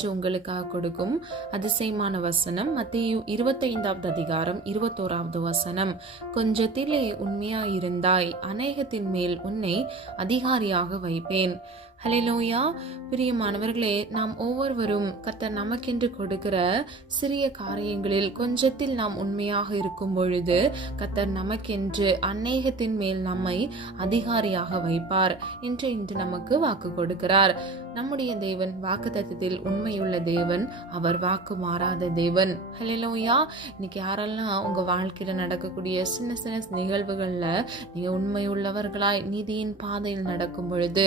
இன்று உங்களுக்காக கொடுக்கும் அதிசயமான வசனம் மத்தேயு 25வது அதிகாரம் 21வது வசனம். கொஞ்சத்திலே உண்மையாயிருந்தாய், அநேகத்தின் மேல் உன்னை அதிகாரியாக வைப்பேன். ஹல்லேலூயா. பிரியமானவர்களே, நாம் ஒவ்வொருவரும் கர்த்தர் நமக்கென்று கொடுக்கிற சிறிய காரியங்களில் கொஞ்சத்தில் நாம் உண்மையாக இருக்கும் பொழுது கர்த்தர் நமக்கென்று அநேகத்தின் மேல் நம்மை அதிகாரியாக வைப்பார் என்று இன்று நமக்கு வாக்கு கொடுக்கிறார். நம்முடைய தேவன் வாக்குத்தத்தத்தில் உண்மையுள்ள தேவன், அவர் வாக்கு மாறாத தேவன். ஹல்லேலூயா. இன்னைக்கு யாரெல்லாம் உங்க வாழ்க்கையில நடக்கக்கூடிய சின்ன சின்ன நிகழ்வுகள்ல நீங்க உண்மையுள்ளவர்களாய் நீதியின் பாதையில் நடக்கும் பொழுது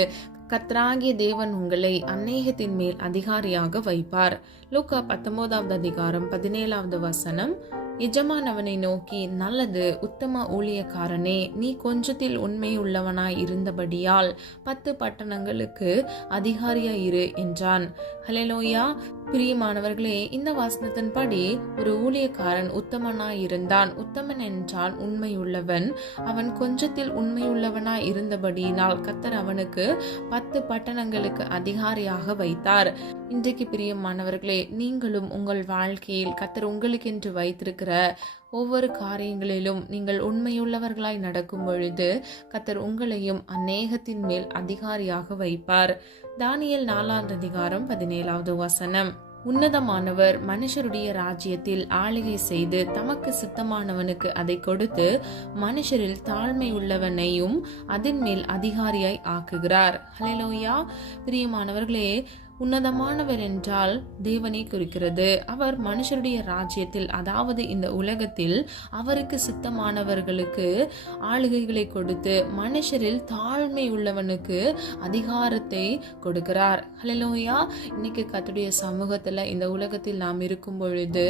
கர்த்தராகிய தேவன் உங்களை அநேகத்தின் மேல் அதிகாரியாக வைப்பார். லூக்கா 19வது அதிகாரம் 17வது வசனம். எஜமானவனை நோக்கி, நல்லது உத்தம ஊழியக்காரனே, நீ கொஞ்சத்தில் உண்மை உள்ளவனாய் இருந்தபடியால் 10 பட்டணங்களுக்கு அதிகாரியாய் இரு என்றான். ஹல்லேலூயா. பிரியமானவர்களே, இந்த வசனத்தின்படி ஒரு ஊழியக்காரன் உத்தமனாய் இருந்தான். உத்தமன் என்றால் உண்மையுள்ளவன். அவன் கொஞ்சத்தில் உண்மையுள்ளவனாய் இருந்தபடியினால் கர்த்தர் அவனுக்கு 10 பட்டணங்களுக்கு அதிகாரியாக வைத்தார். இன்றைக்கு பிரியமானவர்களே, நீங்களும் உங்கள் வாழ்க்கையில் கர்த்தர் உங்களுக்கென்று வைத்திருக்கிற ஒவ்வொரு காரியங்களிலும் நீங்கள் உண்மையுள்ளவர்களாய் நடக்கும் பொழுது கர்த்தர் உங்களையும் அநேகத்தின் மேல் அதிகாரியாக வைப்பார். தானியேல் 4வது அதிகாரம் 17வது வசனம். உன்னதமானவர் மனுஷருடைய ராஜ்யத்தில் ஆளுகை செய்து தமக்கு சித்தமானவனுக்கு அதை கொடுத்து மனுஷரில் தாழ்மை உள்ளவனையும் அதன் மேல் அதிகாரியாய் ஆக்குகிறார். ஹல்லேலூயா. பிரியமானவர்களே, உன்னதமானவர் என்றால் தேவனை குறிக்கிறது. அவர் மனுஷருடைய ராஜ்யத்தில், அதாவது இந்த உலகத்தில் அவருக்கு சித்தமானவர்களுக்கு ஆளுகைகளை கொடுத்து மனுஷரில் தாழ்மை உள்ளவனுக்கு அதிகாரத்தை கொடுக்கிறார். ஹல்லேலூயா. இன்னைக்கு கர்த்தருடைய சமூகத்துல இந்த உலகத்தில் நாம் இருக்கும் பொழுது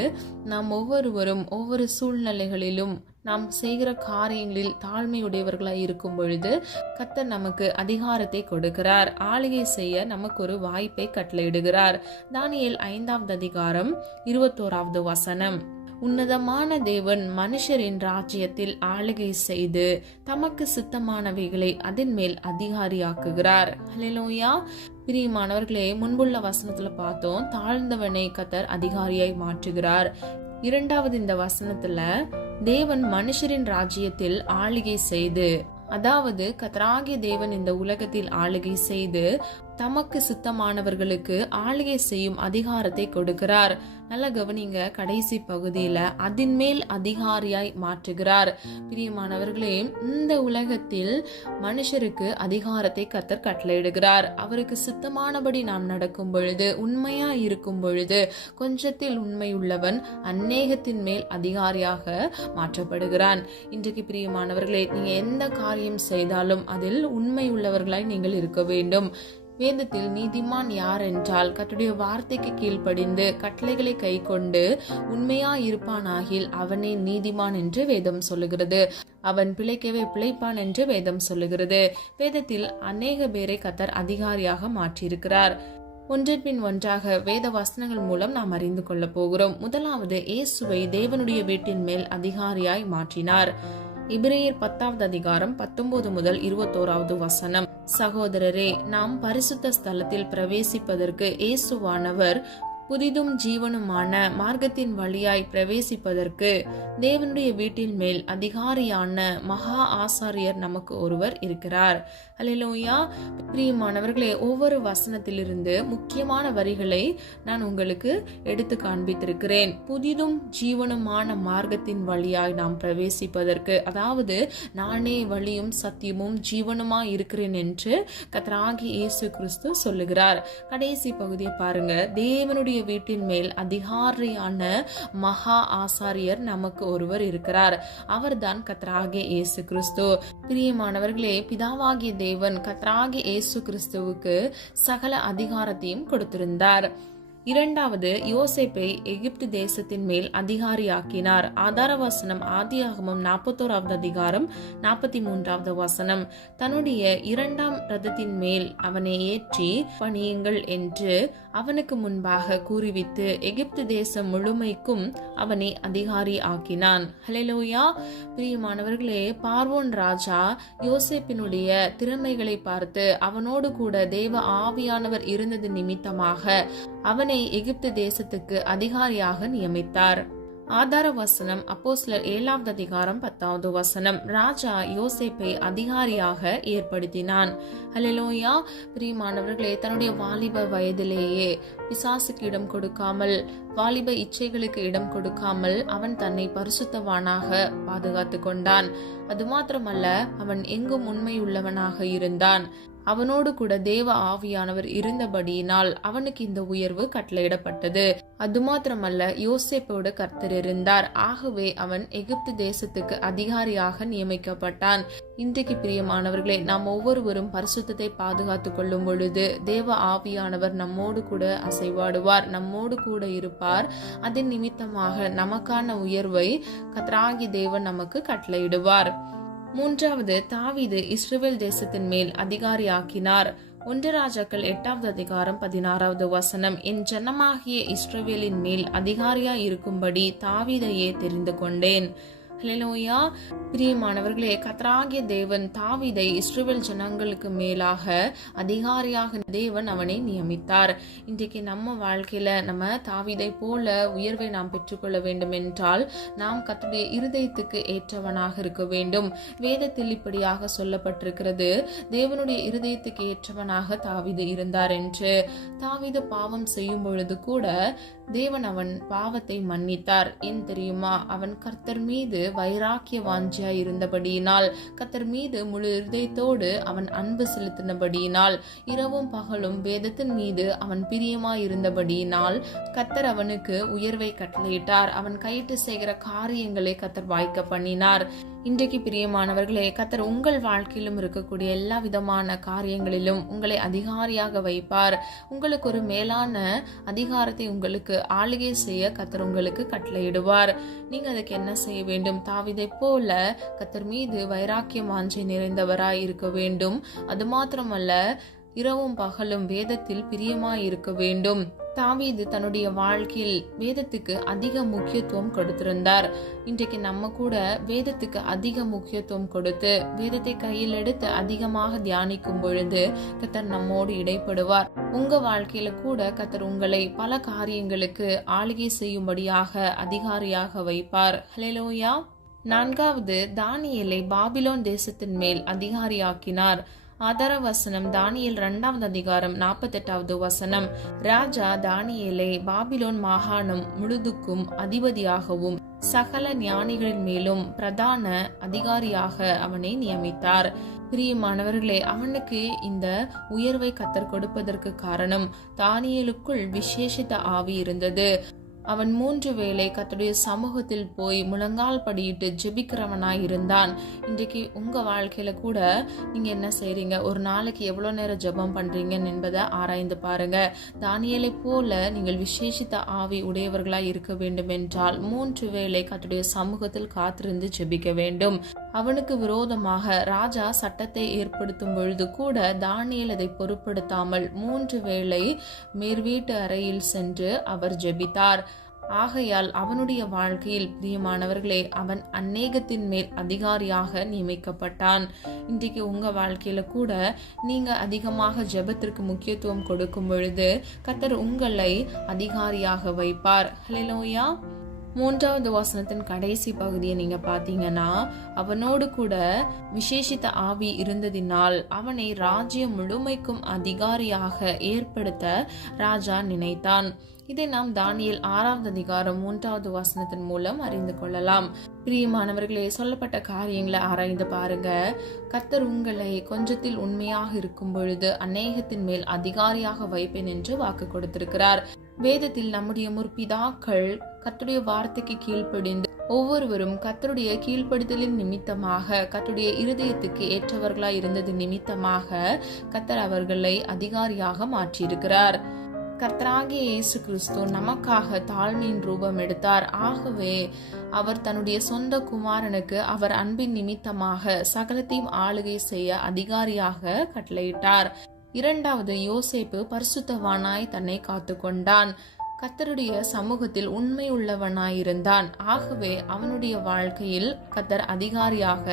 நாம் ஒவ்வொருவரும் ஒவ்வொரு சூழ்நிலைகளிலும் நாம் செய்கிற காரியங்களில் தாழ்மையுடையவர்களாய் இருக்கும் பொழுது கர்த்தர் நமக்கு அதிகாரத்தை கொடுக்கிறார். ஆளுகை செய்ய நமக்கு ஒரு வாய்ப்பை கட்டளையிடுகிறார். தானியேல் 5வது அதிகாரம் 21வது வசனம். உன்னதமான தேவன் மனுஷரின் ராஜ்யத்தில் ஆளுகை செய்து தமக்கு சித்தமானவைகளை அதன் மேல் அதிகாரியாக்குகிறார். ஹல்லேலூயா. பிரியமானவர்களே, முன்புள்ள வசனத்துல பார்த்தோம், தாழ்ந்தவனை கர்த்தர் அதிகாரியாய் மாற்றுகிறார். இரண்டாவது இந்த வசனத்துல தேவன் மனுஷரின் ராஜ்யத்தில் ஆளுகை செய்து, அதாவது கர்த்தராகிய தேவன் இந்த உலகத்தில் ஆளுகை செய்து தமக்கு சித்தமானவர்களுக்கு ஆளுகை செய்யும் அதிகாரத்தை கொடுக்கிறார். நல்ல கவனிங்க, கடைசி பகுதியில அதன் மேல் அதிகாரியாய் மாற்றுகிறார். பிரியமானவர்களே, இந்த உலகத்தில் மனுஷருக்கு அதிகாரத்தை கர்த்தர் கட்டளையிடுகிறார். அவருக்கு சித்தமானபடி நாம் நடக்கும் பொழுது, உண்மையா இருக்கும் பொழுது, கொஞ்சத்தில் உண்மை உள்ளவன் அநேகத்தின் மேல் அதிகாரியாக மாற்றப்படுகிறான். இன்றைக்கு பிரியமானவர்களே, நீங்க எந்த காரியம் செய்தாலும் அதில் உண்மை உள்ளவர்களாய் நீங்கள் இருக்க வேண்டும். வேதத்தில் நீதிமான் யார் என்றால் கர்த்தருடைய வார்த்தைக்கு கீழ்ப்படிந்து கட்டளைகளை கை கொண்டு உண்மையா இருப்பானாகில் அவனே நீதிமான் என்று வேதம் சொல்லுகிறது. அவன் பிழைக்கவே பிழைப்பான் என்று வேதம் சொல்லுகிறது. வேதத்தில் அநேக பேரை கர்த்தர் அதிகாரியாக மாற்றியிருக்கிறார். ஒன்றின் பின் ஒன்றாக வேத வசனங்கள் மூலம் நாம் அறிந்து கொள்ள போகிறோம். முதலாவது, இயேசுவை தேவனுடைய வீட்டின் மேல் அதிகாரியாய் மாற்றினார். எபிரேயர் 10வது அதிகாரம் 19 முதல் 21வது வசனம். சகோதரரே, நாம் பரிசுத்த ஸ்தலத்தில் பிரவேசிப்பதற்கு இயேசுவானவர் புதிதும் ஜீவனுமான மார்க்கத்தின் வழியாய் பிரவேசிப்பதற்கு தேவனுடைய வீட்டின் மேல் அதிகாரியான மகா ஆசாரியர் நமக்கு ஒருவர் இருக்கிறார். ஹல்லேலூயா. பிரியமானவர்களே, ஒவ்வொரு வசனத்திலிருந்து முக்கியமான வரிகளை நான் உங்களுக்கு எடுத்து காண்பித்திருக்கிறேன். புதிதும் ஜீவனுமான மார்க்கத்தின் வழியாய் நாம் பிரவேசிப்பதற்கு, அதாவது நானே வழியும் சத்தியமும் ஜீவனுமாய் இருக்கிறேன் என்று கர்த்தராகிய இயேசு கிறிஸ்து சொல்லுகிறார். கடைசி பகுதியை பாருங்க. தேவனுடைய வீட்டின் மேல் அதிகாரியான மகா ஆசாரியர் நமக்கு ஒருவர் இருக்கிறார். அவர்தான் கர்த்தராகிய இயேசு கிறிஸ்து. பிரியமானவர்களே, பிதாவாகிய தேவன் கர்த்தராகிய இயேசு கிறிஸ்துவுக்கு சகல அதிகாரத்தையும் கொடுத்திருந்தார். இரண்டாவது, யோசேப்பை எகிப்து தேசத்தின் மேல் அதிகாரியாக்கினார். ஆதாரவசனம் ஆதியாகமம் 41வது அதிகாரம் 43வது வசனம். தன்னுடைய 2ஆம் ரதத்தின் மேல் அவனை ஏற்றி பணியுங்கள் என்று அவனுக்கு முன்பாக கூறிவித்து எகிப்து தேசம் முழுமைக்கும் அவனை அதிகாரி ஆக்கினான். ஹல்லேலூயா. பிரியமானவர்களே, பார்வோன் ராஜா யோசேப்பினுடைய திறமைகளை பார்த்து அவனோடு கூட தேவ ஆவியானவர் இருந்தது நிமித்தமாக அவனை உன்னை எகிப்து தேசத்துக்கு அதிகாரியாக நியமித்தார். ஆதார வசனம் அப்போஸ்தலர் 7வது அதிகாரம் 10வது வசனம். ராஜா யோசேப்பை அதிகாரியாக ஏற்படுத்தினான். ஹல்லேலூயா. பிரியமானவர்களே, தன்னுடைய வாலிப வயதிலேயே பிசாசுக்கு இடம் கொடுக்காமல், வாலிப இச்சைகளுக்கு இடம் கொடுக்காமல் அவன் தன்னை பரிசுத்தவானாக பாதுகாத்து கொண்டான். அது மாத்திரமல்ல, அவன் எங்கும் உண்மையுள்ளவனாக இருந்தான். அவனோடு கூட தேவ ஆவியானவர் இருந்தபடியினால் அவனுக்கு இந்த உயர்வு கட்டளையிடப்பட்டது. அது மாத்திரமல்ல, யோசேப்போடு கர்த்தர் இருந்தார். ஆகவே அவன் எகிப்து தேசத்துக்கு அதிகாரியாக நியமிக்கப்பட்டான். இன்றைக்கு பிரியமானவர்களே, நாம் ஒவ்வொருவரும் பரிசுத்தத்தை பாதுகாத்து கொள்ளும் பொழுது தேவ ஆவியானவர் நம்மோடு கூட அசைவாடுவார், நம்மோடு கூட இருப்பார். அதன் நிமித்தமாக நமக்கான உயர்வை கர்த்தராகிய தேவன் நமக்கு கட்டளையிடுவார். மூன்றாவது, தாவீது இஸ்ரவேல் தேசத்தின் மேல் அதிகாரியாக்கினார். 1 ராஜாக்கள் 8வது அதிகாரம் 16வது வசனம். என் ஜனமாகிய இஸ்ரவேலின் மேல் அதிகாரியா இருக்கும்படி தாவீதையே தெரிந்து கொண்டேன். ஹல்லேலூயா. பிரியமானவர்களே, கர்த்தராகிய தேவன் தாவீதை இஸ்ரவேல் ஜனங்களுக்கு மேலாக அதிகாரியாக தேவன் அவனை நியமித்தார். இன்றைக்கு நம்ம வாழ்க்கையில நம்ம தாவீதை போல உயர்வை நாம் பெற்றுக்கொள்ள வேண்டும் என்றால் நாம் கர்த்தருடைய இருதயத்துக்கு ஏற்றவனாக இருக்க வேண்டும். வேதத்தில் இப்படியாக சொல்லப்பட்டிருக்கிறது, தேவனுடைய இருதயத்துக்கு ஏற்றவனாக தாவீது இருந்தார் என்று. தாவீது பாவம் செய்யும் பொழுது கூட தேவன் அவன் பாவத்தை மன்னித்தார். ஏன் தெரியுமா? அவன் கர்த்தர் மீது வைராக்கிய வாஞ்சியாய் இருந்தபடியினால், கர்த்தர் மீது முழு இருதயத்தோடு அவன் அன்பு செலுத்தினபடியினால், இரவும் பகலும் வேதத்தின் மீது அவன் பிரியமாய் இருந்தபடியினால் கர்த்தர் அவனுக்கு உயர்வை கட்டளையிட்டார். அவன் கையிட்டு செய்கிற காரியங்களை கர்த்தர் வாய்க்க பண்ணினார். இன்றைக்கு பிரியமானவர்களே, கர்த்தர் உங்கள் வாழ்க்கையிலும் இருக்கக்கூடிய எல்லா விதமான காரியங்களிலும் உங்களை அதிகாரியாக வைப்பார். உங்களுக்கு ஒரு மேலான அதிகாரத்தை உங்களுக்கு ஆளுகை செய்ய கர்த்தர் உங்களுக்கு கட்டளையிடுவார். நீங்க அதுக்கு என்ன செய்ய வேண்டும்? தாவீதை போல கர்த்தர் மீது வைராக்கிய வாஞ்சை நிறைந்தவராய் இருக்க வேண்டும். அது மாத்திரமல்ல, இரவும் பகலும் வேதத்தில் பிரியமாய் இருக்க வேண்டும். தாவீது தன்னுடைய வாழ்க்கையில் வேதத்துக்கு அதிக முக்கியத்துவம் கொடுத்திருந்தார். இன்றைக்கு நம்ம கூட வேதத்துக்கு அதிக முக்கியத்துவம் கொடுத்து வேதத்தை கையில் எடுத்து அதிகமாக தியானிக்கும் பொழுது கர்த்தர் நம்மோடு இடைப்படுவார். உங்க வாழ்க்கையில கூட கர்த்தர் உங்களை பல காரியங்களுக்கு ஆளுகை செய்யும்படியாக அதிகாரியாக வைப்பார். ஹல்லேலூயா. நான்காவது, தானியேலை பாபிலோன் தேசத்தின் மேல் அதிகாரியாக்கினார். ஆதார வசனம் தானியேல் 2வது அதிகாரம் 48வது வசனம். ராஜா தானியேலை பாபிலோன் மாகாணம் முழுதுக்கும் அதிபதியாகவும் சகல ஞானிகளின் மேலும் பிரதான அதிகாரியாக அவனை நியமித்தார். பிரியமானவர்களே, அவனுக்கு இந்த உயர்வை கர்த்தர் கொடுப்பதற்கு காரணம் தானியேலுக்குள் விசேஷித்த ஆவி இருந்தது. அவன் 3 வேளை கர்த்தருடைய சமூகத்தில் போய் முழங்கால் படியிட்டு ஜெபிக்கிறவனாய் இருந்தான். இன்றைக்கு உங்க வாழ்க்கையில கூட நீங்க என்ன செய்றீங்க? ஒரு நாளைக்கு எவ்வளவு நேரம் ஜெபம் பண்றீங்க என்பதை ஆராய்ந்து பாருங்க. தானியேலை போல நீங்கள் விசேஷித்த ஆவி உடையவர்களாய் இருக்க வேண்டும் என்றால் 3 வேளை கர்த்தருடைய சமூகத்தில் காத்திருந்து ஜெபிக்க வேண்டும். அவனுக்கு விரோதமாக ராஜா சட்டத்தை ஏற்படுத்தும் பொழுது கூட தானியேல் அதை பொருட்படுத்தாமல் 3 வேளை மேற்வீட்டு அறையில் சென்று அவர் ஜெபித்தார். ஆகையால் அவனுடைய வாழ்க்கையில் பிரியமானவர்களே, அவன் அநேகத்தின் மேல் அதிகாரியாக நியமிக்கப்பட்டான். இன்றைக்கு உங்க வாழ்க்கையில கூட நீங்க அதிகமாக ஜெபத்திற்கு முக்கியத்துவம் கொடுக்கும் பொழுது கர்த்தர் உங்களை அதிகாரியாக வைப்பார். ஹல்லேலூயா. 3வது வசனத்தின் கடைசி பகுதியை நீங்க பாத்தீங்கன்னா, அவனோடு கூட விசேஷித்த ஆவி இருந்ததினால் அவனை ராஜ்யம் முழுமைக்கும் அதிகாரியாக ஏற்படுத்த ராஜா நினைத்தான். இதை நாம் தானியேல் 6வது அதிகாரம் 3வது வசனத்தின் மூலம் அறிந்து கொள்ளலாம். பிரியமானவர்களே, சொல்லப்பட்ட காரியங்களை ஆராய்ந்து பாருங்க. கர்த்தர் உங்களை கொஞ்சத்தில் உண்மையாக இருக்கும் பொழுது அநேகத்தின் மேல் அதிகாரியாக வைப்பேன் என்று வாக்கு கொடுத்திருக்கிறார். வேதத்தில் நம்முடைய முற்பிதாக்கள் கர்த்தருடைய வார்த்தைக்கு கீழ்ப்படிந்து ஒவ்வொருவரும் கர்த்தருடைய கீழ்ப்படுதலின் நிமித்தமாக கர்த்தருடைய இருதயத்துக்கு ஏற்றவர்களாய் இருந்தது நிமித்தமாக கர்த்தர் அவர்களை அதிகாரியாக மாற்றியிருக்கிறார். கர்த்தராகிய இயேசு கிறிஸ்து நமக்காக தாழ்மையின் ரூபம் எடுத்தார். ஆகவே அவர் தன்னுடைய சொந்த குமாரனுக்கு அவர் அன்பின் நிமித்தமாக சகலத்தையும் ஆளுகை செய்ய அதிகாரியாக கட்டளையிட்டார். 2வது, யோசேப்பு பரிசுத்தவானாய் தன்னை காத்து கொண்டான். கர்த்தருடைய சமூகத்தில் உண்மை உள்ளவனாயிருந்தான். ஆகவே அவனுடைய வாழ்க்கையில் கர்த்தர் அதிகாரியாக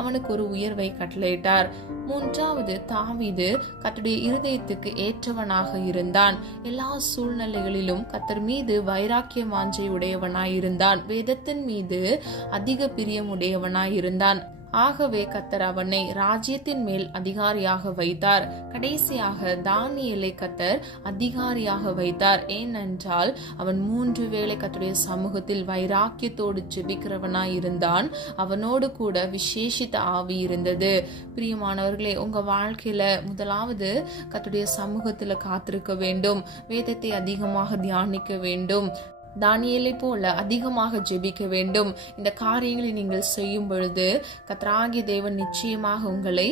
அவனுக்கு ஒரு உயர்வை கட்டளையிட்டார். மூன்றாவது, தாவீது கர்த்தருடைய இருதயத்துக்கு ஏற்றவனாக இருந்தான். எல்லா சூழ்நிலைகளிலும் கர்த்தர் மீது வைராக்கிய வாஞ்சை உடையவனாயிருந்தான். வேதத்தின் மீது அதிக பிரியமுடையவனாயிருந்தான். ஆகவே கர்த்தர் அவனை ராஜ்யத்தின் மேல் அதிகாரியாக வைத்தார். கடைசியாக தானியேலை கர்த்தர் அதிகாரியாக வைத்தார். ஏனென்றால் அவன் 3 வேளை கர்த்தருடைய சமூகத்தில் வைராக்கியத்தோடு ஜெபிக்கிறவனாய் இருந்தான். அவனோடு கூட விசேஷித்த ஆவி இருந்தது. பிரியமானவர்களே, உங்க வாழ்க்கையில முதலாவது கர்த்தருடைய சமூகத்துல காத்திருக்க வேண்டும். வேதத்தை அதிகமாக தியானிக்க வேண்டும். தானியேலை போல அதிகமாக ஜெபிக்க வேண்டும். இந்த காரியங்களை நீங்கள் செய்யும் பொழுது கர்த்தராகிய தேவன் நிச்சயமாக உங்களை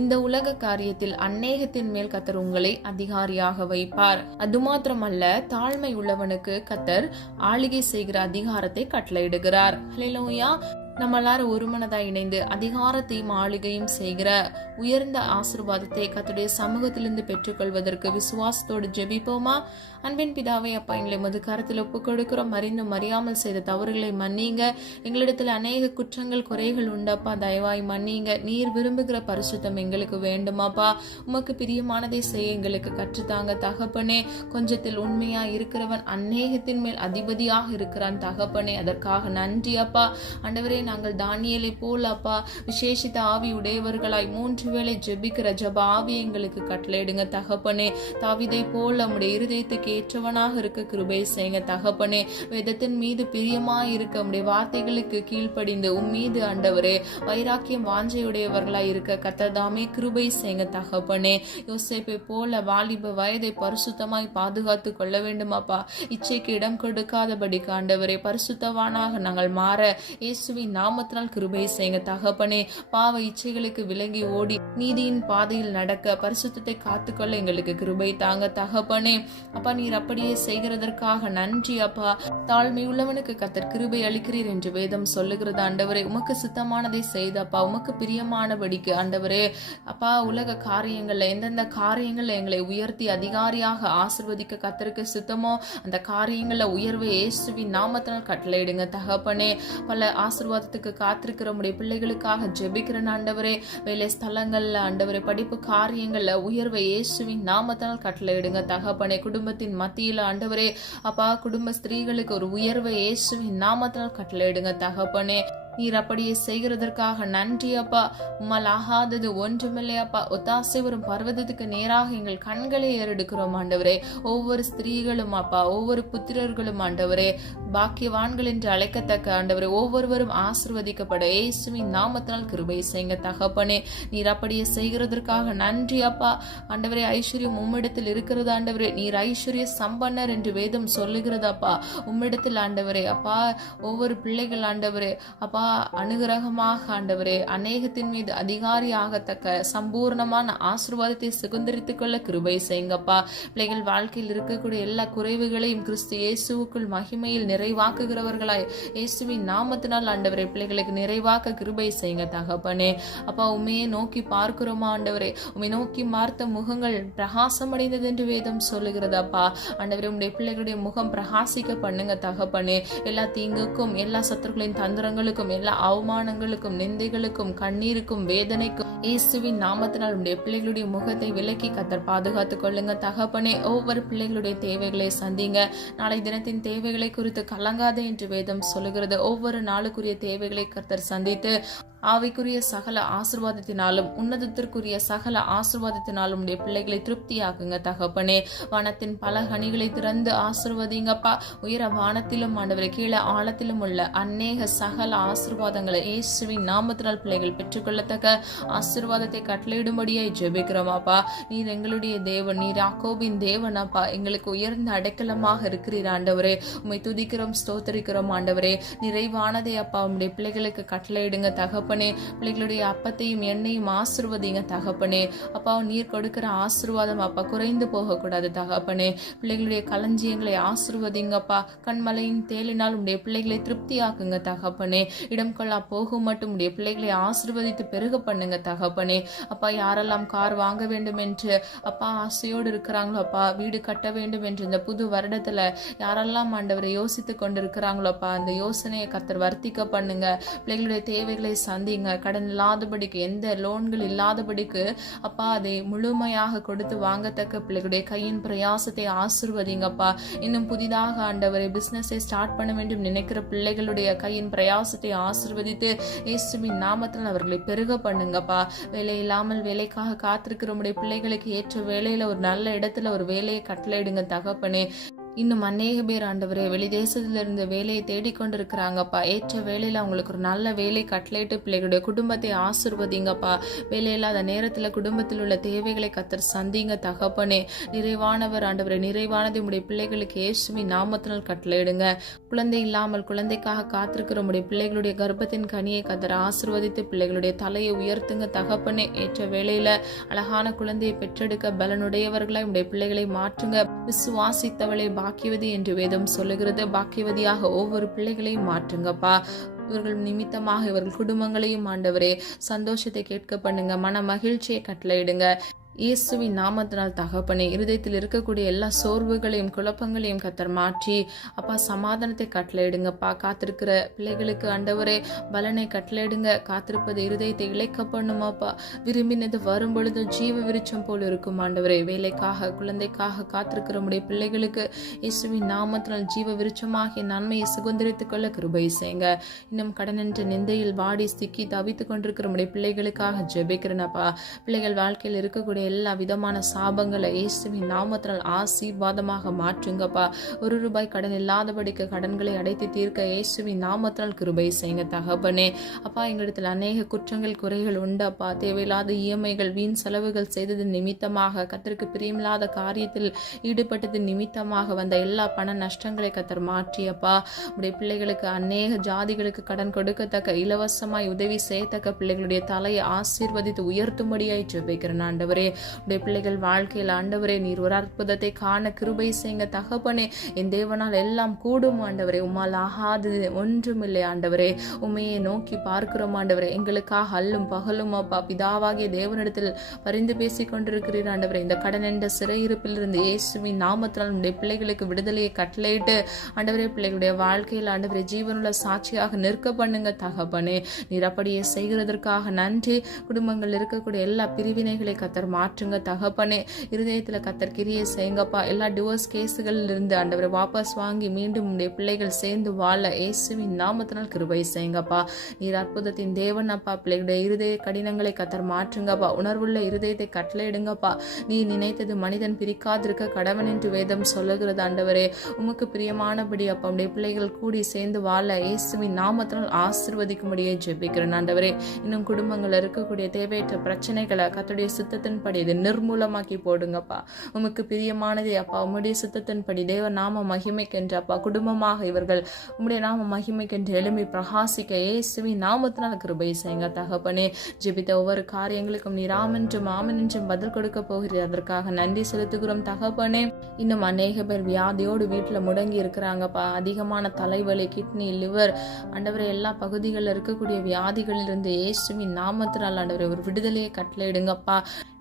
இந்த உலக காரியத்தில் அநேகத்தின் மேல் கர்த்தர் உங்களை அதிகாரியாக வைப்பார். அது மாத்திரமல்ல, தாழ்மை உள்ளவனுக்கு கர்த்தர் ஆளுகை செய்கிற அதிகாரத்தை கட்டளையிடுகிறார். ஹல்லேலூயா. நம்ம எல்லாரும் ஒரு மனதாய் இணைந்து அதிகாரத்தையும் ஆளுகையும் செய்கிற உயர்ந்த ஆசீர்வாதத்தை கர்த்தருடைய சமூகத்திலிருந்து பெற்றுக்கொள்வதற்கு விசுவாசத்தோடு ஜெபிப்போமா? அன்பின் பிதாவே, அப்பா, எங்களை மது கரத்தில் ஒப்புக் கொடுக்கிறோம். அறிந்தும் அறியாமல் செய்த தவறுகளை மன்னிங்க. எங்களிடத்தில் அநேக குற்றங்கள் குறைகள் உண்டப்பா, தயவாய் மன்னிங்க. நீர் விரும்புகிற பரிசுத்தம் எங்களுக்கு வேண்டுமாப்பா. உமக்கு பிரியமானதை செய்ய எங்களுக்கு கற்றுத்தாங்க தகப்பனே. கொஞ்சத்தில் உண்மையா இருக்கிறவன் அநேகத்தின் மேல் அதிபதியாக இருக்கிறான் தகப்பனே. அதற்காக நன்றி அப்பா. ஆண்டவரே, நாங்கள் தானியேலை போல அப்பா விசேஷித்த ஆவி உடையவர்களாய் 3 வேளை ஜெபிக்கிற ஜெப ஆவி எங்களுக்கு கட்டளையிடுங்க தகப்பனே. தாவீதை போல உம்முடைய இருதயத்துக்கு ஏற்றவனாக இருக்க கிருபை செய்யுங்க தகப்பனே. வேதத்தின் மீது பிரியமாய் இருக்க உம்முடைய வார்த்தைகளுக்கு கீழ்ப்படிந்து உம் மீது ஆண்டவரே வைராக்கியம் வாஞ்சையுடையவர்களாய் இருக்க கர்த்தர் தாமே கிருபை செய்யுங்க தகப்பனே. யோசேப்பை போல வாலிப வயதை பரிசுத்தமாய் பாதுகாத்து கொள்ள வேண்டுமாப்பா. இச்சைக்கு இடம் கொடுக்காதபடிக்கு ஆண்டவரே பரிசுத்தவானாக நாங்கள் மாற இயேசுவின் நாமத்தினால் கிருபை செய்யுங்க தகப்பனே. பாவ இச்சைகளுக்கு விலகி ஓடி நீதியின் பாதையில் நடக்க பரிசுத்தத்தை காத்துக்கொள்ள எங்களுக்கு கிருபை தாங்க தகப்பனே. அப்பா, நீர் அப்படியே செய்கிறதற்காக நன்றி அப்பா. தாழ்மை உள்ளவனுக்கு கர்த்தர் கிருபை அளிக்கிறீர் என்று வேதம் சொல்லுகிறது ஆண்டவரே. உமக்கு சித்தமானதை செய்தப்பா, உமக்கு பிரியமானபடிக்கு ஆண்டவரே அப்பா உலக காரியங்கள்ல எந்தெந்த காரியங்கள்ல எங்களை உயர்த்தி அதிகாரியாக ஆசிர்வதிக்க கர்த்தருக்கு சித்தமோ அந்த காரியங்கள்ல உயர்வை இயேசுவின் நாமத்தினால் கட்டளையிடுங்க தகப்பனே. பல ஆசீர்வாதத்துக்கு காத்திருக்கிற உம்முடைய பிள்ளைகளுக்காக ஜெபிக்கிறேன் ஆண்டவரே. வேலை ஸ்தலங்கள்ல ஆண்டவரே படிப்பு காரியங்கள்ல உயர்வை இயேசுவின் நாமத்தினால் கட்டளையிடுங்க தகப்பனே. குடும்பத்தின் மத்தியில ஆண்டவரே அப்பா குடும்ப ஸ்திரீகளுக்கு ஒரு உயர்வை இயேசுவின் நாமத்தினால் கட்டளையிடுங்க தகப்பனே. நீர் அப்படியே செய்கிறதற்காக நன்றி அப்பா. உம்மால் ஆகாதது ஒன்றுமில்லை அப்பா. ஒத்தாசை வரும் பர்வதத்துக்கு நேராக எங்கள் கண்களை ஏறெடுக்கிறோம் ஆண்டவரே. ஒவ்வொரு ஸ்திரீகளும் அப்பா, ஒவ்வொரு புத்திரர்களும் ஆண்டவரே பாக்கியவான்கள் என்று அழைக்கத்தக்க ஆண்டவரே ஒவ்வொருவரும் ஆசீர்வதிக்கப்பட இயேசுவின் நாமத்தினால் கிருபை செய்யுங்க தகப்பனே. நீர் அப்படியே செய்கிறதற்காக நன்றி அப்பா. ஆண்டவரே, ஐஸ்வர்யம் உம்மிடத்தில் இருக்கிறது ஆண்டவரே. நீர் ஐஸ்வர்ய சம்பன்னர் என்று வேதம் சொல்லுகிறது அப்பா. உம்மிடத்தில் ஆண்டவரே அப்பா ஒவ்வொரு பிள்ளைகள் ஆண்டவரே அப்பா அனுகிரகமாக ஆண்டவரே அநேகத்தின் மீது அதிகாரி ஆகத்தக்க சம்பூர்ணமான ஆசீர்வாதத்தை சுதந்திரித்துக் கொள்ள கிருபை செய்யுங்கப்பா. பிள்ளைகள் வாழ்க்கையில் இருக்கக்கூடிய எல்லா குறைவுகளையும் கிறிஸ்து இயேசுவுக்குள் மகிமையில் நிறைவாக்குகிறவர்களாய் இயேசுவின் நாமத்தினால் ஆண்டவரே பிள்ளைகளுக்கு நிறைவாக்க கிருபை செய்யுங்க தகப்பனே. அப்பா, உண்மையை நோக்கி பார்க்கிறோமா ஆண்டவரே? உண்மை நோக்கி பார்த்த முகங்கள் பிரகாசம் அடைந்தது என்று வேதம் சொல்லுகிறது அப்பா. ஆண்டவரே, உம்முடைய பிள்ளைகளுடைய முகம் பிரகாசிக்க பண்ணுங்க தகப்பனே. எல்லா தீங்குக்கும், எல்லா சத்துருக்களின் தந்திரங்களுக்கும், எல்லா அவமானங்களுக்கும், நிந்தைகளுக்கும், கண்ணீருக்கும், வேதனைக்கும் இயேசுவின் நாமத்தினால் உடைய பிள்ளைகளுடைய முகத்தை விலக்கி கர்த்தர் பாதுகாத்துக் கொள்ளுங்க தகப்பனே. ஒவ்வொரு பிள்ளைகளுடைய தேவைகளை சந்திங்க. நாளை தினத்தின் தேவைகளை குறித்து கலங்காதே என்று வேதம் சொல்லுகிறது. ஒவ்வொரு நாளுக்குரிய தேவைகளை கர்த்தர் சந்தித்து ஆவிக்குரிய சகல ஆசீர்வாதத்தினாலும் உன்னதத்திற்குரிய சகல ஆசீர்வாதத்தினாலும் உடைய பிள்ளைகளை திருப்தியாக்குங்க தகப்பனே. வானத்தின் பல கனிகளை திறந்து ஆசீர்வதிங்கப்பா. உயர வானத்திலும் ஆண்டவரை கீழே ஆழத்திலும் உள்ள அநேக சகல ஆசீர்வாதங்களை இயேசுவின் நாமத்தினால் பிள்ளைகள் பெற்றுக்கொள்ளத்தக்க ஆசீர்வாதத்தை கட்டளையிடும்படியாய் ஜெபிக்கிறோமாப்பா. நீர் எங்களுடைய தேவன், நீர் யாக்கோபின் தேவன் அப்பா. எங்களுக்கு உயர்ந்த அடைக்கலமாக இருக்கிறீர் ஆண்டவரே. உம்மை துதிக்கிறோம், ஸ்தோத்தரிக்கிறோம் ஆண்டவரே. நிறைவானதை அப்பா உம்முடைய பிள்ளைகளுக்கு கட்டளையிடுங்க தகப்பனே. பிள்ளைகளுடைய அப்பத்தையும் எண்ணெயும் ஆசீர்வதிங்க தகப்பனே. அப்பா, நீர் கொடுக்கிற ஆசீர்வாதம் அப்பா குறைந்து போக கூடாது தகப்பனே. பிள்ளைகளுடைய களஞ்சியங்களை ஆசீர்வதிங்கப்பா. கண்மலையின் தேலினால் உடைய பிள்ளைகளை திருப்தியாக்குங்க தகப்பனே. இடம் கொள்ளா போகும் மட்டும் உடைய பிள்ளைகளை ஆசீர்வதித்து பெருக பண்ணுங்க தகப்பனே. தகப்பனே. அப்பா, யாரெல்லாம் கார் வாங்க வேண்டும் என்று அப்பா ஆசையோடு இருக்கிறாங்களோ அப்பா, வீடு கட்ட வேண்டும் என்று இந்த புது வருடத்துல யாரெல்லாம் ஆண்டவரை யோசித்து கொண்டிருக்கிறாங்களோ அப்பா, அந்த யோசனையை கர்த்தர் வர்த்திக்க பண்ணுங்க. பிள்ளைகளுடைய தேவைகளை சந்திங்க. கடன் இல்லாதபடிக்கு, எந்த லோன்கள் இல்லாதபடிக்கு அப்பா அதை முழுமையாக கொடுத்து வாங்கத்தக்க பிள்ளைகளுடைய கையின் பிரயாசத்தை ஆசீர்வதிங்கப்பா. இன்னும் புதிதாக ஆண்டவரை பிசினஸை ஸ்டார்ட் பண்ண வேண்டும் நினைக்கிற பிள்ளைகளுடைய கையின் பிரயாசத்தை ஆசீர்வதித்து இயேசுவின் நாமத்தில் அவர்களை பெருக பண்ணுங்கப்பா. வேலை இல்லாமல் வேலைக்காக காத்திருக்கிற உடைய பிள்ளைகளுக்கு ஏற்ற வேலையில ஒரு நல்ல இடத்துல ஒரு வேலையை கட்டளையிடுங்க தகப்பனே. இன்னும் அநேக பேர் ஆண்டவரே வெளிதேசத்திலிருந்து வேலையை தேடிக்கொண்டிருக்கிறாங்கப்பா. ஏற்ற வேலையில் அவங்களுக்கு ஒரு நல்ல வேலை கட்டளையிட்டு பிள்ளைகளுடைய குடும்பத்தை ஆசீர்வதிங்கப்பா. வேலையில்லாத நேரத்தில் குடும்பத்தில் உள்ள தேவைகளை கர்த்தர் சந்திங்க தகப்பனே. நிறைவானவர் ஆண்டவரே, நிறைவானது உடைய பிள்ளைகளுக்கு இயேசுவின் நாமத்தினால் கட்டளையிடுங்க. குழந்தை இல்லாமல் குழந்தைக்காக காத்திருக்கிற உடைய பிள்ளைகளுடைய கர்ப்பத்தின் கனியை கர்த்தர் ஆசீர்வதித்து பிள்ளைகளுடைய தலையை உயர்த்துங்க தகப்பனே. ஏற்ற வேலையில அழகான குழந்தையை பெற்றெடுக்க பலனுடையவர்களாய் உடைய பிள்ளைகளை மாற்றுங்க. விசுவாசித்தவளை பாக்கியவதி என்று வேதம் சொல்லுகிறது. பாக்கியவதியாக ஒவ்வொரு பிள்ளைகளையும் மாற்றுங்கப்பா. இவர்கள் நிமித்தமாக இவர்கள் குடும்பங்களையும் ஆண்டவரே சந்தோஷத்தை கேட்க பண்ணுங்க. மன மகிழ்ச்சியை கட்டளையிடுங்க இயேசுவின் நாமத்தினால் தகப்பனே. இருதயத்தில் இருக்கக்கூடிய எல்லா சோர்வுகளையும் குழப்பங்களையும் கர்த்தர் மாற்றி அப்பா சமாதானத்தை கட்டளையிடுங்கப்பா. காத்திருக்கிற பிள்ளைகளுக்கு ஆண்டவரே பலனை கட்டளையிடுங்க. காத்திருப்பது இருதயத்தை இழைக்க பண்ணுமாப்பா. விரும்பினது வரும் பொழுது ஜீவ விருட்சம் போல் இருக்கும் ஆண்டவரே. வேலைக்காக குழந்தைக்காக காத்திருக்கிற உடைய பிள்ளைகளுக்கு இயேசுவின் நாமத்தினால் ஜீவ விருட்சமாகிய நன்மையை சுதந்திரித்துக் கொள்ள கிருபை செய்யுங்க. இன்னும் கடனென்ற நிந்தையில் வாடி சிக்கி தவித்துக் கொண்டிருக்கிற உடைய பிள்ளைகளுக்காக ஜெபிக்கிறேனப்பா. பிள்ளைகள் வாழ்க்கையில் இருக்கக்கூடிய எல்லா விதமான சாபங்களை இயேசுவின் நாமத்தினால் ஆசீர்வாதமாக மாற்றுங்கப்பா. ₹1 கடன் இல்லாதபடிக்கு கடன்களை அடைத்து தீர்க்க இயேசுவின் நாமத்தினால் கிருபை செய்யுங்க தகப்பனே. அப்பா, எங்களிடத்தில் அநேக குற்றங்கள் குறைகள் உண்டப்பா. தேவையில்லாத இஎம்ஐகள் வீண் செலவுகள் செய்தது நிமித்தமாக, கர்த்தருக்கு பிரியமில்லாத காரியத்தில் ஈடுபட்டது நிமித்தமாக வந்த எல்லா பண நஷ்டங்களை கர்த்தர் மாற்றியப்பா. உடைய பிள்ளைகளுக்கு அநேக ஜாதிகளுக்கு கடன் கொடுக்கத்தக்க, இலவசமாய் உதவி செய்யத்தக்க பிள்ளைகளுடைய தலையை ஆசீர்வதித்து உயர்த்தும்படியாய் ஜெபிக்கிறேன் ஆண்டவரே. உடைய பிள்ளைகள் வாழ்க்கையில் ஆண்டவரே நீர் ஒரு அற்புதத்தை காண கிருபை செய்யுங்க தகப்பனே. என் தேவனால் எல்லாம் கூடும் ஆண்டவரே. உம்மால் ஆகாதது ஒன்றுமில்லை ஆண்டவரே. உண்மையை நோக்கி பார்க்கிறோம் ஆண்டவரே. எங்களுக்காக அல்லும் பகலும் அப்பா பிதாவாகிய தேவனிடத்தில் பரிந்து பேசிக் கொண்டிருக்கிறீர் ஆண்டவரே. இந்த கடன் என்ற சிறையிருப்பிலிருந்து இயேசுவின் நாமத்தினால் உடைய பிள்ளைகளுக்கு விடுதலையை கட்டளையிட்டு ஆண்டவரே பிள்ளைகளுடைய வாழ்க்கையில் ஆண்டவரே ஜீவனுள்ள சாட்சியாக நிற்க பண்ணுங்க தகப்பனே. நீர் அப்படியே செய்கிறதற்காக நன்றி. குடும்பங்கள் இருக்கக்கூடிய எல்லா பிரிவினைகளை கர்த்தர் மாற்றுங்க தகப்பனே. இருதயத்துல கர்த்தர் கிரியை செய்யுங்கப்பா. எல்லா டிவோர்ஸ் கேஸுகளில் இருந்து ஆண்டவரை வாபஸ் வாங்கி மீண்டும் உடைய பிள்ளைகள் சேர்ந்து வாழ இயேசுவின் நாமத்தினால் கிருபை செய்யுங்கப்பா. நீர் அற்புதத்தின் தேவன் அப்பா. பிள்ளைகளுடைய இருதய கடினங்களை கர்த்தர் மாற்றுங்கப்பா. உணர்வுள்ள இருதயத்தை கட்டளையிடுங்கப்பா. நீ நினைத்தது மனிதன் பிரிக்காதிருக்க கடவன் என்று வேதம் சொல்லுகிறது ஆண்டவரே. உமக்கு பிரியமானபடி அப்பா உடைய பிள்ளைகள் கூடி சேர்ந்து வாழ இயேசுவின் நாமத்தினால் ஆசீர்வதிக்கும்படியே ஜெபிக்கிறேன் ஆண்டவரே. இன்னும் குடும்பங்கள் இருக்கக்கூடிய தேவையற்ற பிரச்சனைகளை கர்த்தருடைய சித்தத்தின்படி இதை நிர்மூலமாக்கி போடுங்கப்பா. உமக்கு பிரியமானதே அப்பா. உம்முடைய சித்தத்தின்படி தேவ நாம மகிமைக்கென்று அப்பா குடும்பமாக இவர்கள் உம்முடைய நாம மகிமைக்கென்று எழும்பி பிரகாசிக்க இயேசுவின் நாமத்தினால் கிருபை செய்யுங்க தகப்பனே. ஜெபித்த ஒவ்வொரு காரியங்களுக்கும் நீர் ஆமென்றும் ஆமென் என்றும் பதில் கொடுக்க போகிறீர். அதற்காக நன்றி செலுத்துகிறோம் தகப்பனே. இன்னும் அநேக பேர் வியாதியோடு வீட்டுல முடங்கி இருக்கிறாங்கப்பா. அதிகமான தலைவலி, கிட்னி, லிவர் ஆண்டவரை எல்லா பகுதிகளில் இருக்கக்கூடிய வியாதிகளிலிருந்து இயேசுவின் நாமத்தினால் ஆண்டவரை ஒரு விடுதலையை கட்டளையிடுங்கப்பா.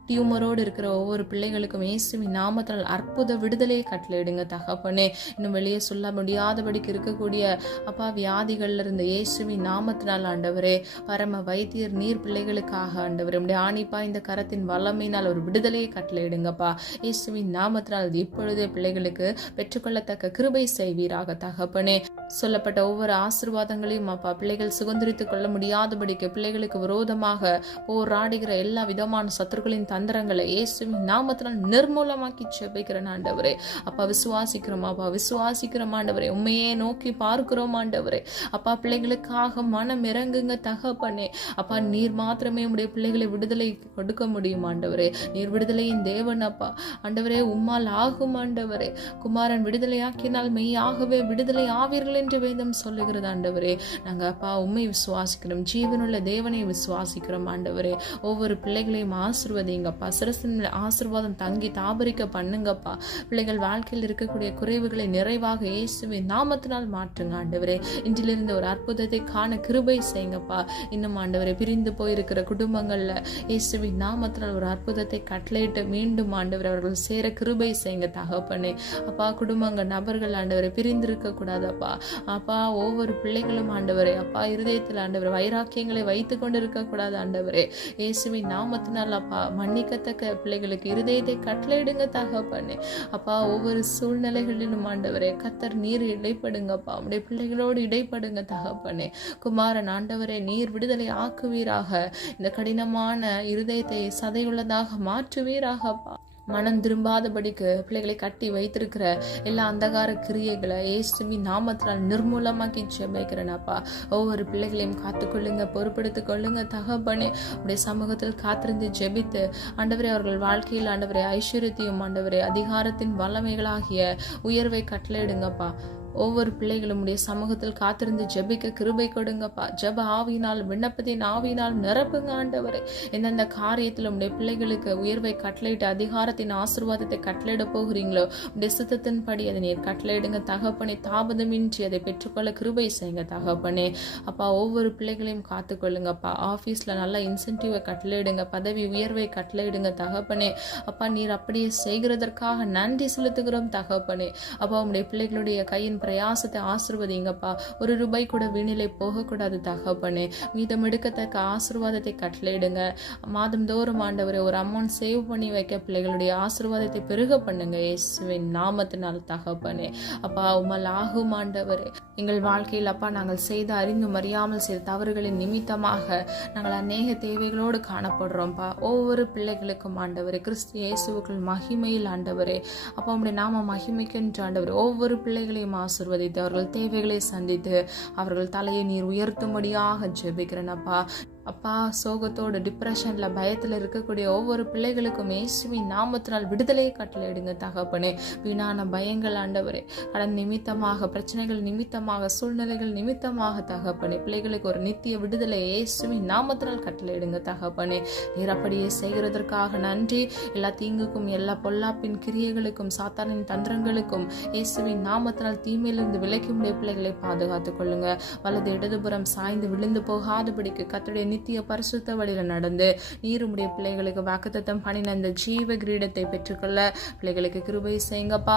டியூமரோடு இருக்கிற ஒவ்வொரு பிள்ளைகளுக்கும் இயேசுவின் நாமத்தினால் அற்புத விடுதலையை கட்டளையிடுங்க தகப்பனே. இன்னும் வெளியே சொல்ல முடியாதபடிக்கு இருக்கக்கூடிய அப்பா வியாதிகள்ல இருந்து இயேசுவின் நாமத்தினால் ஆண்டவரே பரம வைத்தியர் நீர் பிள்ளைகளுக்காக ஆண்டவரே உடைய ஆணிப்பா இந்த கரத்தின் வல்லமையினால் ஒரு விடுதலையை கட்டளையிடுங்கப்பா. இயேசுவின் நாமத்தினால் இப்பொழுதே பிள்ளைகளுக்கு பெற்றுக்கொள்ளத்தக்க கிருபை செய்வீராக தகப்பனே. சொல்லப்பட்ட ஒவ்வொரு ஆசீர்வாதங்களையும் அப்பா பிள்ளைகள் சுதந்திரித்துக் கொள்ள முடியாதபடிக்கு பிள்ளைகளுக்கு விரோதமாக போராடுகிற எல்லா விதமான சத்துருக்களின் தந்திரங்களை இயேசுவின் நாமத்தினால் நிர்மூலமாக்கி ஜெபிக்கிறேன் ஆண்டவரே. அப்பா விசுவாசிக்கிறோம் அப்பா, விசுவாசிக்கிறோம் ஆண்டவரே. உண்மையே நோக்கி பார்க்கிறோம் ஆண்டவரே. அப்பா பிள்ளைகளுக்காக மனம் இறங்குங்க தகப்பனே. அப்பா நீர் மாத்திரமே உடைய பிள்ளைகளை விடுதலை கொடுக்க முடியும் ஆண்டவரே. நீர் விடுதலையின் தேவன் அப்பா ஆண்டவரே. உம்மால் ஆகும் ஆண்டவரே. குமாரன் விடுதலையாக்கினால் மெய்யாகவே விடுதலை ஆவீர்கள் என்று வேதம் சொல்லுகிறது ஆண்டவரே. நாங்க அப்பா உண்மை விசுவாசிக்கிறோம். ஜீவனுள்ள தேவனை விசுவாசிக்கிறோம் ஆண்டவரே. ஒவ்வொரு பிள்ளைகளையும் ஆசீர்வதிங்க செய்யுங்கப்பா. சிரசின் ஆசீர்வாதம் தங்கி தாபரிக்க பண்ணுங்கப்பா. பிள்ளைகள் வாழ்க்கையில் இருக்கக்கூடிய குறைவுகளை நிறைவாக இயேசுவின் நாமத்தினால் மாற்றுங்க ஆண்டவரே. இன்றிலிருந்து ஒரு அற்புதத்தை காண கிருபை செய்யுங்கப்பா. இன்னும் ஆண்டவரே பிரிந்து போயிருக்கிற குடும்பங்கள்ல இயேசுவின் நாமத்தினால் ஒரு அற்புதத்தை கட்டளையிட்டு மீண்டும் ஆண்டவர் அவர்கள் சேர கிருபை செய்யுங்க தகப்பனே. அப்பா குடும்பங்கள் நபர்கள் ஆண்டவரை பிரிந்திருக்க கூடாதப்பா. அப்பா ஒவ்வொரு பிள்ளைகளும் ஆண்டவரே அப்பா இருதயத்தில் ஆண்டவர் வைராக்கியங்களை வைத்து கொண்டு இருக்க கூடாது ஆண்டவரே. இயேசுவின் நாமத்தினால் அப்பா மன்னிக்கத்தக்க பிள்ளைகளுக்கு இருதயத்தை கட்டளையிடுங்க தகப்பனே. அப்பா ஒவ்வொரு சூழ்நிலைகளிலும் ஆண்டவரே கத்தர் நீர் இடைப்படுங்கப்பா. உடைய பிள்ளைகளோடு இடைப்படுங்க தகப்பனே. குமாரன் ஆண்டவரே நீர் விடுதலை ஆக்குவீராக. இந்த கடினமான இருதயத்தை சதையுள்ளதாக மாற்றுவீராகப்பா. மனம் திரும்பாதபடிக்கு பிள்ளைகளை கட்டி வைத்திருக்கிற எல்லா அந்தகார கிரியைகளை இயேசுவின் நாமத்தினால் நிர்மூலமாக்கி ஜெபிக்கிறேனப்பா. ஒவ்வொரு பிள்ளைகளையும் காத்துக்கொள்ளுங்க, பொறுப்படுத்திக் கொள்ளுங்க தகப்பனே. உடைய சமூகத்தில் காத்திருந்து ஜெபித்து ஆண்டவரே அவர்கள் வாழ்க்கையில் ஆண்டவரே ஐஸ்வர்யத்தையும் ஆண்டவரே அதிகாரத்தின் வல்லமைகளாகிய உயர்வை கட்டளையிடுங்கப்பா. ஒவ்வொரு பிள்ளைகளும் உடைய சமூகத்தில் காத்திருந்து ஜெபிக்க கிருபை கொடுங்கப்பா. ஜெப ஆவியினால் விண்ணப்பத்தின் ஆவியினால் நிரப்புங்க ஆண்டவரே. எந்தெந்த காரியத்தில் உடைய பிள்ளைகளுக்கு உயர்வை கட்டளையிட்டு அதிகாரத்தின் ஆசீர்வாதத்தை கட்டளையிட போகிறீங்களோ உடைய சித்தத்தின்படி அதை நீர் கட்டளையிடுங்க தகப்பனே. தாமதமின்றி அதை பெற்றுக்கொள்ள கிருபை செய்யுங்க தகப்பனே. அப்பா ஒவ்வொரு பிள்ளைகளையும் காத்துக்கொள்ளுங்கப்பா. ஆஃபீஸில் நல்ல இன்சென்டிவை கட்டளையிடுங்க, பதவி உயர்வை கட்டளையிடுங்க தகப்பனே. அப்பா நீர் அப்படியே செய்கிறதற்காக நன்றி செலுத்துகிறோம் தகப்பனே. அப்பா உடைய பிள்ளைகளுடைய கையின் பிரயாசத்தை ஆசீர்வதிங்கப்பா. ஒரு ரூபாய் கூட வீணிலை போகக்கூடாது தகப்பனே. மீதம் எடுக்கத்தக்க ஆசீர்வாதத்தை கட்டளையிடுங்க. மாதம் தோறும் ஆண்டவரை ஒரு அமௌண்ட் சேவ் பண்ணி வைக்க பிள்ளைகளுடைய ஆசீர்வாதத்தை பெருக பண்ணுங்க இயேசுவின் நாமத்தினால் தகப்பனே. அப்பா உம்மால் ஆகும் ஆண்டவரே. எங்கள் வாழ்க்கையில் அப்பா நாங்கள் செய்த அறிந்தும் அறியாமல் செய்த தவறுகளின் நிமித்தமாக நாங்கள் அநேக தேவைகளோடு காணப்படுறோம்ப்பா. ஒவ்வொரு பிள்ளைகளுக்கும் ஆண்டவரே கிறிஸ்து இயேசுவுக்குள் மகிமையில் ஆண்டவரே அப்பா உம்முடைய நாம மகிமைக்கின்ற ஆண்டவரே ஒவ்வொரு பிள்ளைகளையும் ஆசீர்வதித்து அவர்கள் தேவைகளை சந்தித்து அவர்கள் தலையை நீர் உயர்த்தும்படியாக ஜெபிக்கிறேன் அப்பா. அப்பா சோகத்தோடு டிப்ரெஷன்ல பயத்துல இருக்கக்கூடிய ஒவ்வொரு பிள்ளைகளுக்கும் இயேசுவின் நாமத்தினால் விடுதலையை கட்டளையிடுங்க தகப்பனே. வீணான பயங்கள் ஆண்டவரே கடன் நிமித்தமாக பிரச்சனைகள் நிமித்தமாக சூழ்நிலைகள் நிமித்தமாக தகப்பனே பிள்ளைகளுக்கு ஒரு நித்திய விடுதலை இயேசுவின் நாமத்தினால் கட்டளையிடுங்க தகப்பனே. நீர் அப்படியே செய்கிறதற்காக நன்றி. எல்லா தீங்குக்கும் எல்லா பொல்லாப்பின் கிரியைகளுக்கும் சாத்தானின் தந்திரங்களுக்கும் இயேசுவின் நாமத்தினால் தீமையிலிருந்து விலக்கி முடிய பிள்ளைகளை பாதுகாத்துக் கொள்ளுங்க. வலது இடதுபுறம் சாய்ந்து விழுந்து போகாதபடிக்கு கர்த்தருடைய நித்திய பரிசுத்த வழியில நடந்து நீருடைய பிள்ளைகளுக்கு வாக்குத்தத்தம் பண்ணின அந்த ஜீவ கிரீடத்தை பெற்றுக்கொள்ள பிள்ளைகளுக்கு கிருபை செய்யுங்கப்பா.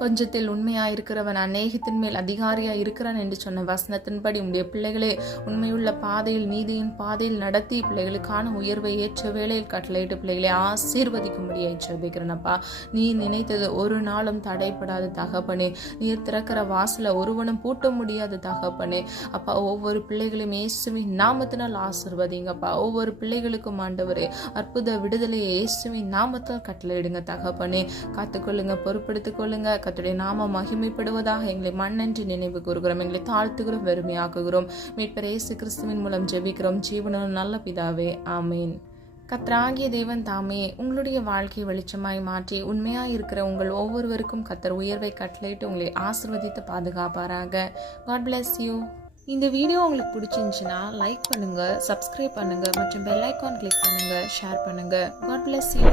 கொஞ்சத்தில் உண்மையா இருக்கிறவன் அநேகத்தின் மேல் அதிகாரியா இருக்கிறான் என்று சொன்ன வசனத்தின்படி உடைய பிள்ளைகளே உண்மையுள்ள பாதையில் நீதியின் பாதையில் நடத்தி பிள்ளைகளுக்கான உயர்வை ஏற்ற வேளையில் கட்டளையிட்டு பிள்ளைகளை ஆசீர்வதிக்கும்படியாய் ஜெபிக்கிறேனப்பா. நீ நினைத்தது ஒரு நாளும் தடைப்படாத தகப்பனே. நீர் திறக்கிற வாசல ஒருவனும் பூட்ட முடியாத தகப்பனே. அப்பா ஒவ்வொரு பிள்ளைகளையும் இயேசுவின் நாமத்தினால் ஆசீர்வதிங்கப்பா. ஒவ்வொரு பிள்ளைகளுக்கும் ஆண்டவரே அற்புத விடுதலையை இயேசுவின் நாமத்தால் கட்டளையிடுங்க தகப்பனே. காத்துக்கொள்ளுங்க, பொறுப்படுத்திக் கொள்ளுங்க. கர்த்தருடைய நாம மகிமைப்படுவதாக எங்களை மண்ணென்று நினைவு கூறுகிறோம். எங்களை தாழ்த்துகிறோம், வெறுமையாக்குகிறோம். மீட்பர் இயேசு கிறிஸ்துவின் மூலம் ஜெபிக்கிறோம் ஜீவனுள்ள நல்ல பிதாவே, ஆமேன். கர்த்தராகிய தேவன் தாமே உங்களுடைய வாழ்க்கையை வெளிச்சமாய் மாற்றி உண்மையாய் இருக்கிற உங்கள் ஒவ்வொருவருக்கும் கர்த்தர் உயர்வை கட்டளையிட்டு உங்களை ஆசீர்வதித்து பாதுகாப்பாராக. God bless you. இந்த வீடியோ உங்களுக்கு பிடிச்சிருந்துச்சுன்னா லைக் பண்ணுங்க, சப்ஸ்கிரைப் பண்ணுங்க மற்றும் பெல் ஐக்கான் கிளிக் பண்ணுங்க, ஷேர் பண்ணுங்க. God bless you.